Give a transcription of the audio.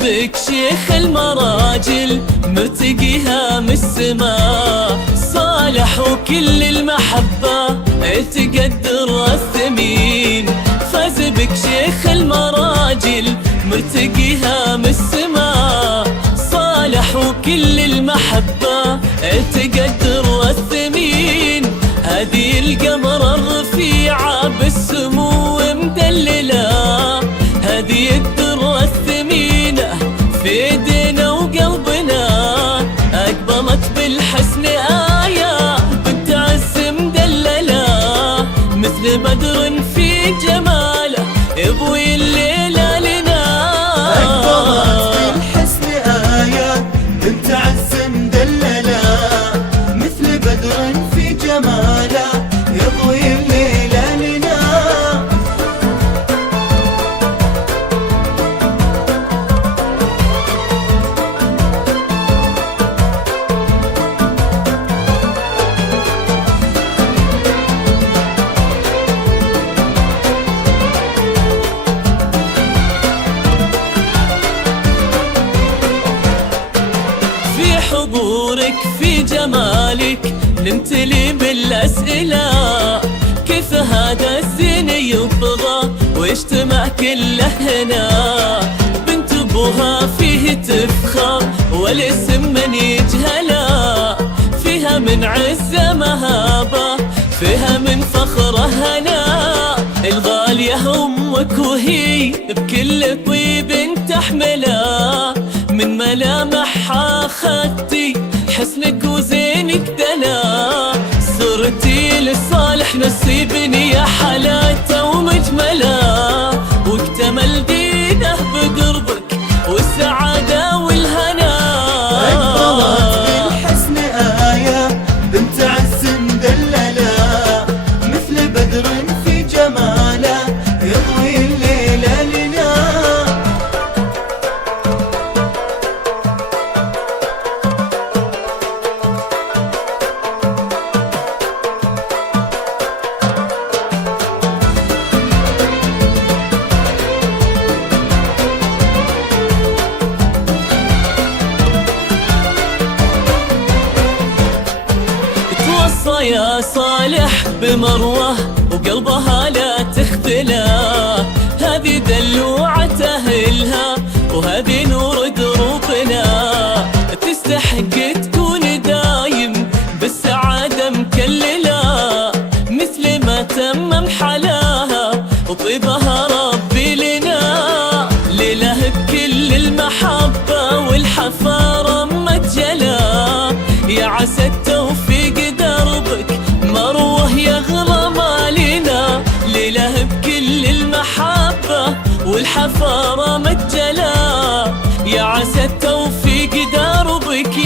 بك شيخ المراجل مرتقيها من السماء، صالح وكل المحبة تقدر الثمين. فاز بك شيخ المراجل مرتقيها من السماء، صالح وكل المحبة تقدر الثمين. هذه القمر الرفيعة بالسمو مدللة، هذه الدرة الثمينة في ايدينا وقلبنا، أقبلت بالحسن آية بنت عز مدللة، مثل بدر في جماله يضوي الليلة لنا. أقبلت بالحسن آية بنت عز مدللة، مثل بدر في جماله يضوي الليلة لنا. حضورك في جمالك نمتلي بالأسئلة، كيف هذا الزين يطغى ويجتمع كله هنا؟ بنت ابوها فيه تفخر والاسم من يجهلا، فيها من عزة مهابة فيها من فخره هنا. الغالية أمك وهي بكل طيب تحمله، من ملامحها خدتي حسنك وزينك دنا، صرتي للصالح نصيبني يا حلاته ومجمله، واكتمل دينه بقربك والسعادة والهنا. أقبلت بالحسن آية بنت عز مدللة، مثل بدر في جماله يضوي الليلة لنا. يا صالح بمروة وقلبها لا تختلى، هذه دلوعة أهلها وهذه نور دروبنا، تستحق تكون دايم بالسعادة مكللة، مثل ما تمم حلاها وطيبها ربي لنا. لله بكل المحبة والحفارة مجلة، يا عسى التوفيق دربك مروه يغلى مالنا. لله بكل المحبة والحفارة مجلة، يا عسى التوفيق دربك